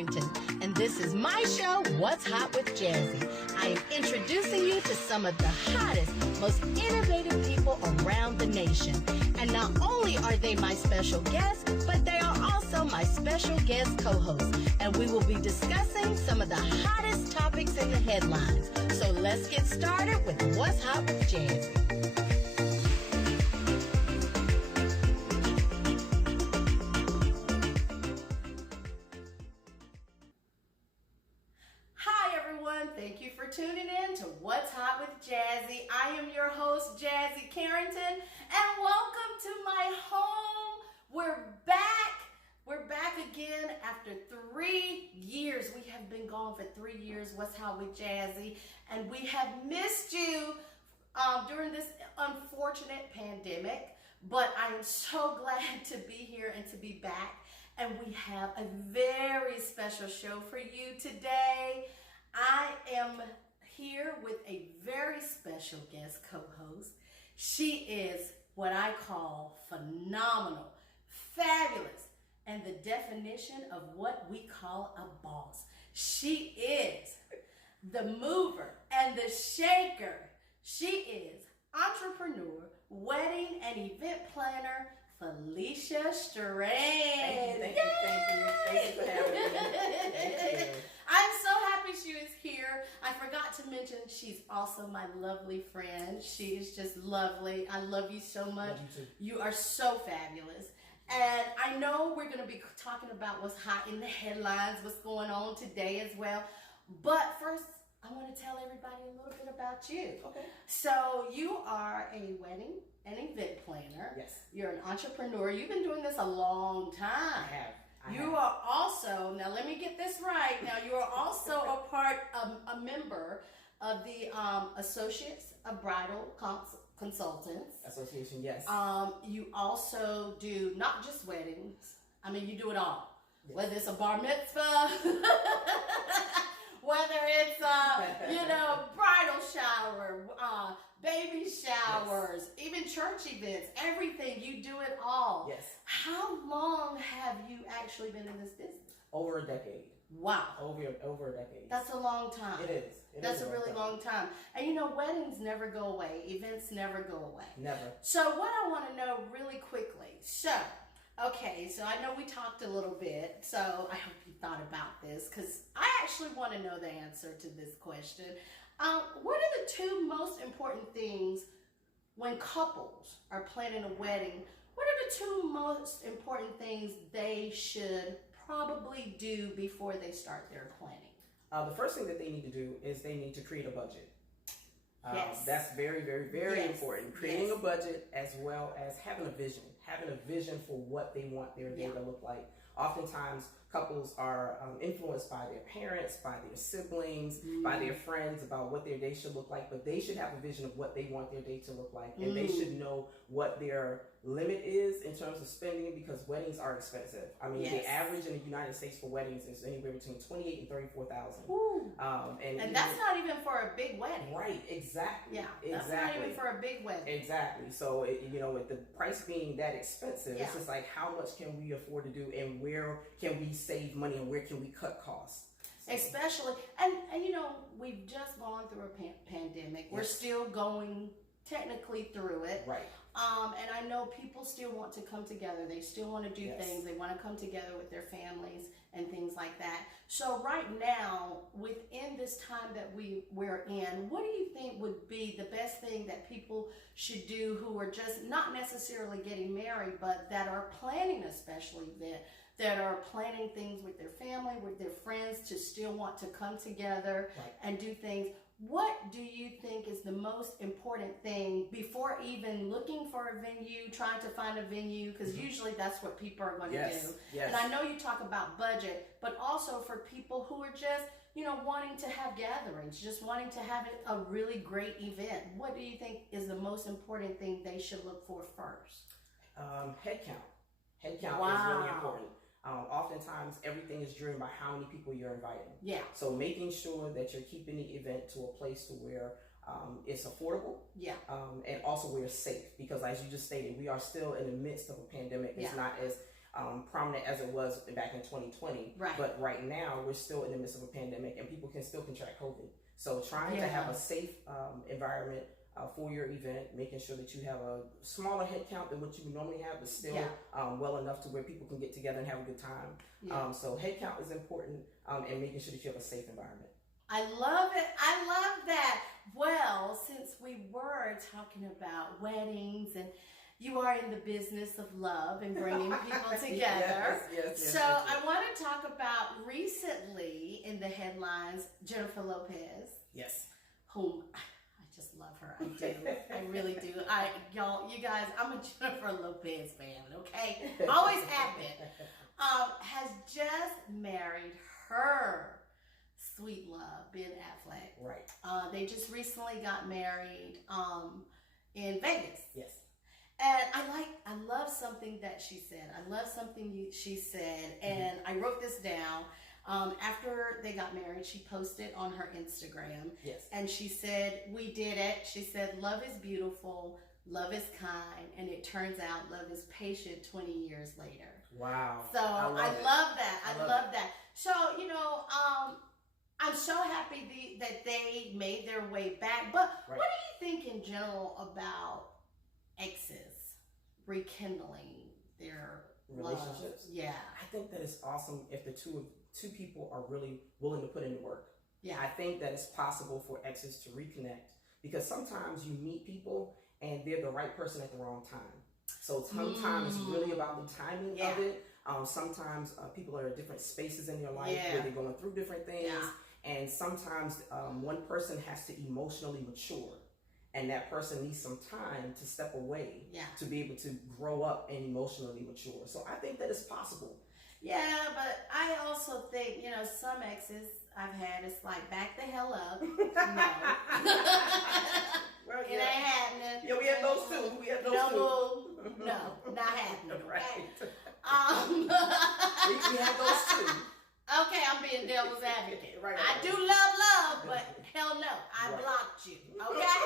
Carrington, and this is my show, What's Hot with Jazzie. I am introducing you to some of the hottest, most innovative people around the nation. And not only are they my special guests, but they are also my special guest co-hosts. And we will be discussing some of the hottest topics in the headlines. So let's get started with What's Hot with Jazzie. Thank you for tuning in to What's Hot with Jazzie. I am your host, Jazzie Carrington, and welcome to my home. We're back. We're back again after 3 years. We have been gone for 3 years, What's Hot with Jazzie, and we have missed you during this unfortunate pandemic, but I am so glad to be here and to be back, and we have a very special show for you today. I am here with a very special guest co-host. She is what I call phenomenal, fabulous, and the definition of what we call a boss. She is the mover and the shaker. She is entrepreneur, wedding and event planner, Felicia Strand. Thank you for having me. Thank you. I'm so happy she is here. I forgot to mention she's also my lovely friend. She is just lovely. I love you so much. Love you too. You are so fabulous. And I know we're going to be talking about what's hot in the headlines, what's going on today as well. But first, I want to tell everybody a little bit about you. Okay. So you are a wedding and event planner. Yes. You're an entrepreneur. You've been doing this a long time. I have. You are also, now let me get this right, now you are also a member of the Associates of Bridal Consultants. Association, yes. You also do not just weddings, I mean you do it all. Yes. Whether it's a bar mitzvah, whether it's bridal shower, baby showers, yes. Even church events, everything, you do it all. Yes. How long have you actually been in this business? Over a decade. Wow. Over a decade. That's a long time. It is. That's a really long time. And weddings never go away. Events never go away. Never. So what I want to know really quickly. So I know we talked a little bit. So I hope you thought about this because I actually want to know the answer to this question. What are the two most important things when couples are planning a wedding? What are the two most important things they should probably do before they start their planning? The first thing that they need to do is they need to create a budget. Yes. That's very, very, very yes. important. Creating a budget as well as having a vision. Having a vision for what they want their day to look like. Oftentimes, couples are influenced by their parents, by their siblings, by their friends about what their day should look like, but they should have a vision of what they want their day to look like, and they should know what their limit is in terms of spending because weddings are expensive. I mean, the average in the United States for weddings is anywhere between $28,000 and $34,000. And that's not even for a big wedding. Right, exactly. Yeah, that's not even for a big wedding. Exactly. So, with the price being that expensive, it's just like how much can we afford to do and where can we save money and where can we cut costs? Especially, and we've just gone through a pandemic. We're still going technically through it. Right. And I know people still want to come together. They still want to do things. They want to come together with their families and things like that. So right now, within this time that we're in, what do you think would be the best thing that people should do who are just not necessarily getting married, but that are planning a special event, that are planning things with their family, with their friends, to still want to come together and do things? What do you think is the most important thing before even looking for a venue, trying to find a venue? Because usually that's what people are going to do. Yes. And I know you talk about budget, but also for people who are just, wanting to have gatherings, just wanting to have a really great event. What do you think is the most important thing they should look for first? Head count. Head count is really important. Oftentimes, everything is driven by how many people you're inviting. Yeah. So making sure that you're keeping the event to a place to where it's affordable. Yeah. And also where it's safe, because as you just stated, we are still in the midst of a pandemic. It's not as prominent as it was back in 2020. Right. But right now, we're still in the midst of a pandemic, and people can still contract COVID. So trying to have a safe environment for your event, making sure that you have a smaller head count than what you normally have, but still well enough to where people can get together and have a good time. So head count is important, and making sure that you have a safe environment. I love it. I love that. Well, since we were talking about weddings and you are in the business of love and bringing people together. Yes, I want to talk about recently in the headlines, Jennifer Lopez. Yes. Whom I just love her. I do. I really do. You guys, I'm a Jennifer Lopez fan, okay? Always have been. Has just married her sweet love, Ben Affleck. Right. They just recently got married in Vegas. Yes. And I love something that she said. I love something she said, and I wrote this down. After they got married, she posted on her Instagram. Yes. And she said, "We did it." She said, "Love is beautiful, love is kind, and it turns out love is patient 20 years later." Wow. So I love that. I love that. So, I'm so happy that they made their way back. But what do you think in general about exes rekindling their relationships? Love? Yeah. I think that it's awesome if the two people are really willing to put in the work. Yeah. I think that it's possible for exes to reconnect, because sometimes you meet people and they're the right person at the wrong time. So sometimes it's really about the timing of it. Sometimes people are at different spaces in their life where they're going through different things. Yeah. And sometimes one person has to emotionally mature, and that person needs some time to step away to be able to grow up and emotionally mature. So I think that it's possible. Yeah, but I also think, some exes I've had, it's like, back the hell up. No. Well, it ain't happening. Yeah, we have those too. No, not happening. Right. Okay? We have those too. Okay, I'm being devil's advocate. Right. I do love, but hell no, I blocked you. Okay?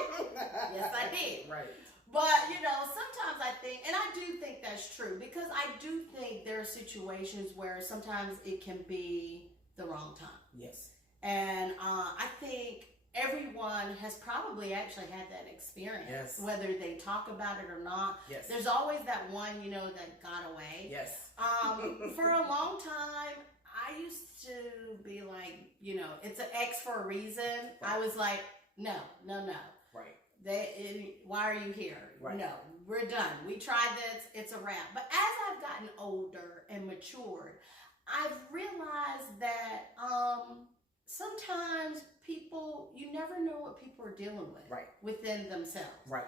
Yes, I did. Right. But, sometimes I think, and I do think that's true, because I do think there are situations where sometimes it can be the wrong time. Yes. And I think everyone has probably actually had that experience, whether they talk about it or not. Yes. There's always that one, that got away. Yes. For a long time, I used to be like, it's an ex for a reason. Right. I was like, no. Right. Why are you here? Right. No, we're done. We tried this. It's a wrap. But as I've gotten older and matured, I've realized that sometimes people, you never know what people are dealing with within themselves. Right.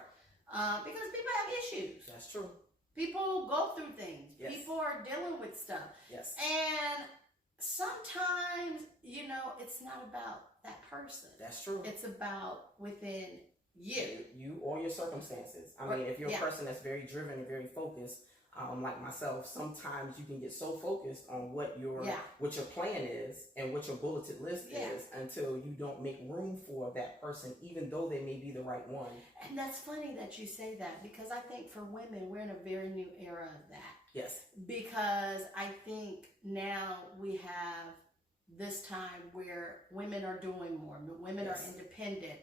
Because people have issues. That's true. People go through things. Yes. People are dealing with stuff. Yes. And sometimes, it's not about that person. That's true. It's about within you or your circumstances. I mean, if you're a person that's very driven and very focused, like myself, sometimes you can get so focused on what your plan is and what your bulleted list is, until you don't make room for that person, even though they may be the right one. And that's funny that you say that, because I think for women, we're in a very new era of that. Yes. Because I think now we have this time where women are doing more. Women are independent.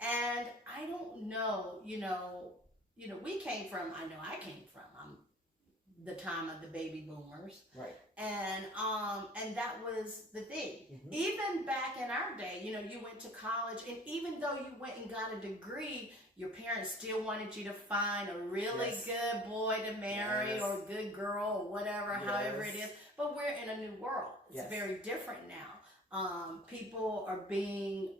And I don't know, we came from, I came from the time of the baby boomers. Right. And that was the thing. Mm-hmm. Even back in our day, you went to college, and even though you went and got a degree, your parents still wanted you to find a really good boy to marry or a good girl or whatever, however it is. But we're in a new world. It's very different now. People are being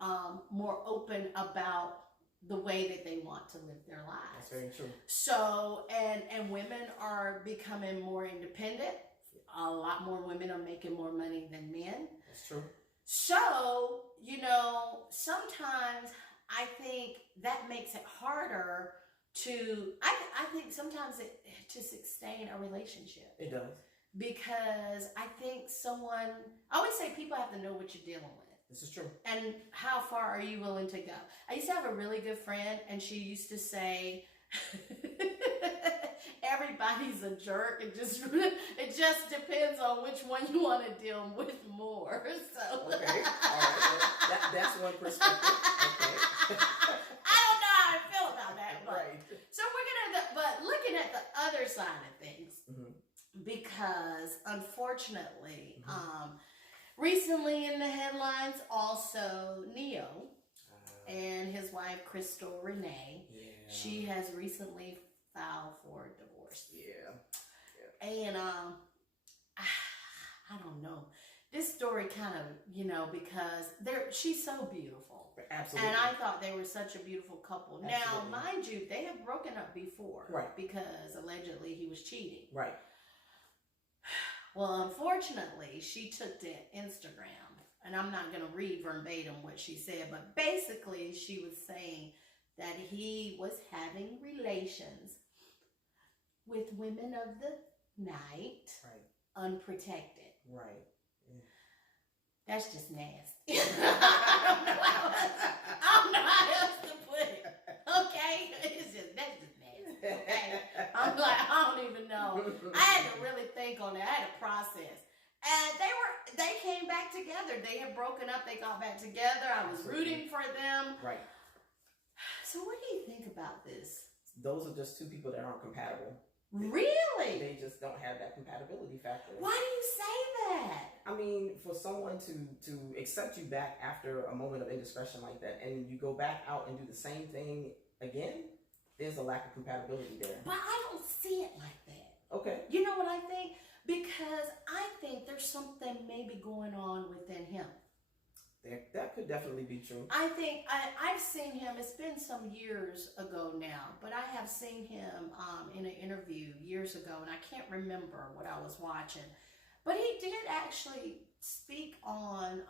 more open about the way that they want to live their lives. That's very true. So, and women are becoming more independent. A lot more women are making more money than men. That's true. So, sometimes I think that makes it harder to, I think sometimes to sustain a relationship. It does. Because I think I always say people have to know what you're dealing with. This is true. And how far are you willing to go? I used to have a really good friend, and she used to say, everybody's a jerk. It just depends on which one you want to deal with more. So Okay, all right. Well, that's one perspective. Okay. I don't know how I feel about that, but Right. so but looking at the other side of things, because unfortunately, recently in the headlines, also Neyo and his wife Crystal Renee, she has recently filed for divorce. Yeah. And I don't know. This story kind of, because she's so beautiful. Absolutely. And I thought they were such a beautiful couple. Absolutely. Now, mind you, they have broken up before. Right. Because allegedly he was cheating. Right. Well, unfortunately, she took to Instagram. And I'm not going to read verbatim what she said. But basically, she was saying that he was having relations with women of the night. Right. Unprotected. Right. That's just nasty. I don't know how else to put it. Okay? That's just nasty. Okay? I'm like, I don't even know. I had to really think on it. I had to process. And they came back together. They had broken up. They got back together. I was rooting for them. Right. So what do you think about this? Those are just two people that aren't compatible. Really? They just don't have that compatibility factor. Why do you say that? I mean, for someone to accept you back after a moment of indiscretion like that, and you go back out and do the same thing again, there's a lack of compatibility there. But I don't see it like that. Okay. You know what I think? Because I think there's something maybe going on within him. That could definitely be true. I think I've seen him, it's been some years ago now, but I have seen him in an interview years ago, and I can't remember what I was watching. But he did actually speak on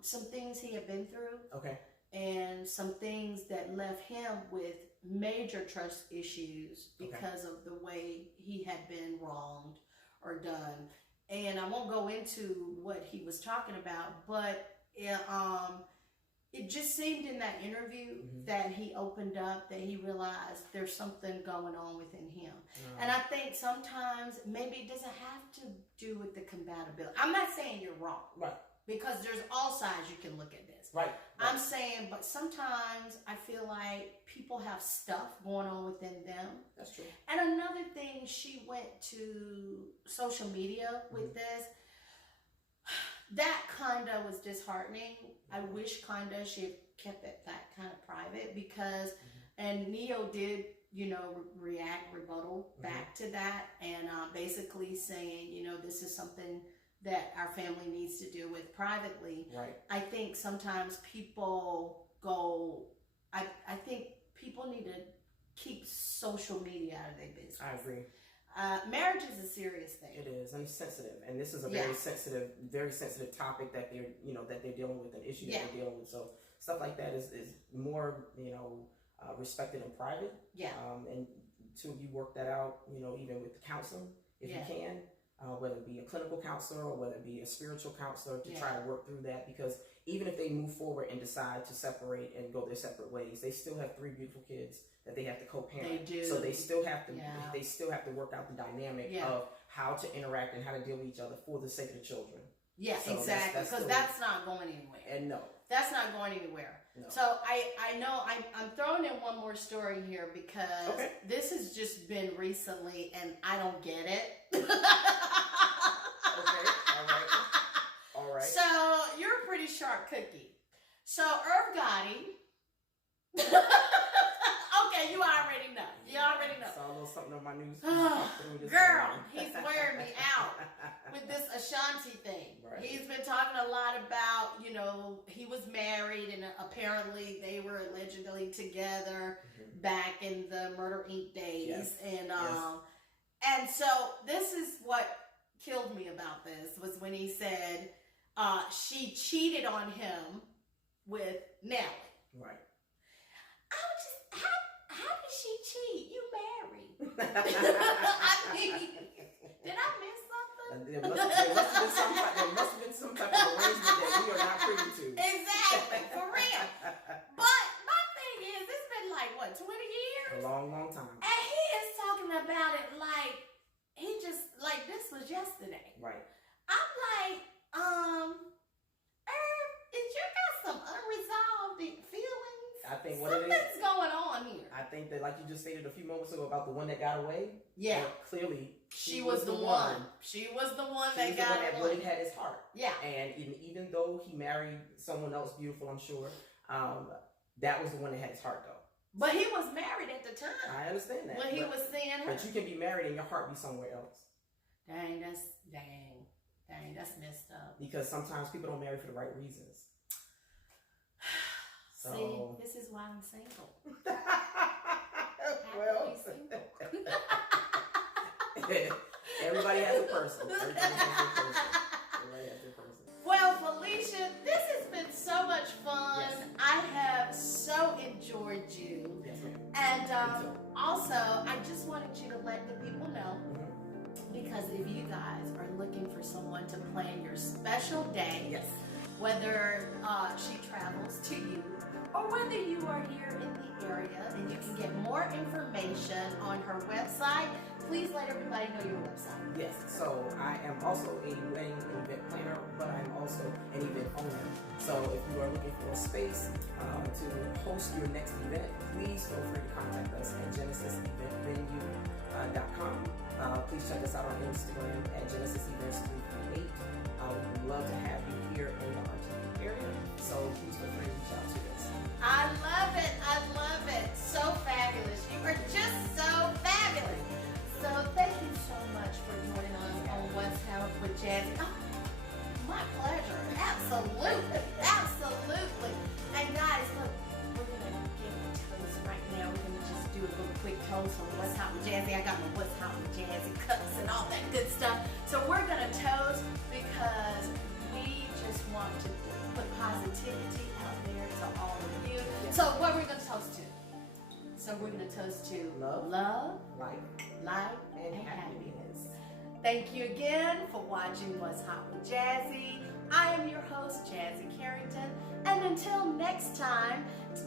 some things he had been through. Okay. And some things that left him with major trust issues because of the way he had been wronged or done. And I won't go into what he was talking about, but it just seemed in that interview that he opened up, that he realized there's something going on within him. And I think sometimes maybe it doesn't have to do with the compatibility. I'm not saying you're wrong. Right. Because there's all sides you can look at this. Right. I'm saying, but sometimes I feel like people have stuff going on within them. That's true. And another thing, she went to social media with this. That kind of was disheartening. I wish kind of she had kept it that kind of private because, and Neyo did, rebuttal back to that and basically saying, this is something that our family needs to deal with privately. Right. I think sometimes people go, I think people need to keep social media out of their business. I agree. Marriage is a serious thing. It is, and it's sensitive, and this is a very sensitive topic that they're dealing with, an issue that they're dealing with. So stuff like that is more respected in private. Yeah. And two of you work that out, even with counseling if you can, whether it be a clinical counselor or whether it be a spiritual counselor to try to work through that, because even if they move forward and decide to separate and go their separate ways, they still have 3 beautiful kids that they have to co-parent. They do. So they still have to work out the dynamic of how to interact and how to deal with each other for the sake of the children. Yeah, so exactly. Because that's not going anywhere. And no. That's not going anywhere. No. So I know I'm throwing in one more story here because this has just been recently and I don't get it. All right. So you're a pretty sharp cookie. So Irv Gotti. Okay, you already know. You already know. Saw a little something on my news. Girl, he's wearing me out with this Ashanti thing. Right. He's been talking a lot about, he was married and apparently they were allegedly together back in the Murder Inc. days. Yes. And so this is what killed me about this was when he said she cheated on him with Nelly. Right. How did she cheat? You married. I mean, did I miss something? There must have been some type of arrangement that we are not privy to. Exactly, for real. But my thing is, it's been like, what, 20 years? A long, long time. And he is talking about it like yesterday. Right. I'm like, is you got some unresolved feelings? I think what it is. Something's going on here. I think that, like you just stated a few moments ago about the one that got away. Yeah. Clearly, She was the one. She was the one that got away. That really had his heart. Yeah. And even though he married someone else beautiful, I'm sure, that was the one that had his heart, though. But he was married at the time. I understand that. When he was seeing her. But you can be married and your heart be somewhere else. Dang, that's messed up. Because sometimes people don't marry for the right reasons. So. See, this is why I'm single. Well, everybody has a person. Well, Felicia, this has been so much fun. Yes. I have so enjoyed you. Yes, ma'am. And also, I just wanted you to let the people know, because if you guys are looking for someone to plan your special day, yes, whether she travels to you or whether you are here in the area and you can get more information on her website, please let everybody know your website. Yes, so I am also a wedding and event planner, but I'm also an event owner. So if you are looking for a space to host your next event, please feel free to contact us at genesiseventvenue.com. Please check us out on Instagram at genesisevents338. We would love to have you here in the RTP area, so please feel free to reach out to us. I love it. I love it. So fabulous. You are just so fabulous. So thank you so much for joining us on What's Up with Jazzie. Oh, my pleasure. Absolutely. Absolutely. And guys, look, we're going to give a toast right now. We're going to just do a little quick toast on What's Hot with Jazzie. I got my What's Hot with Jazzie cups and all that good stuff. So we're going to toast because we just want to put positivity out there to all of you. So what we're going to toast to? So we're going to toast to love, life, and happiness. Thank you again for watching What's Hot with Jazzie. I am your host, Jazzie Carrington. And until next time,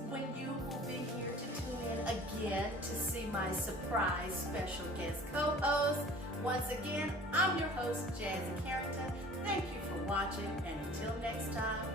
when you will be here to tune in again to see my surprise special guest co-host. Once again, I'm your host, Jazzie Carrington. Thank you for watching, and until next time,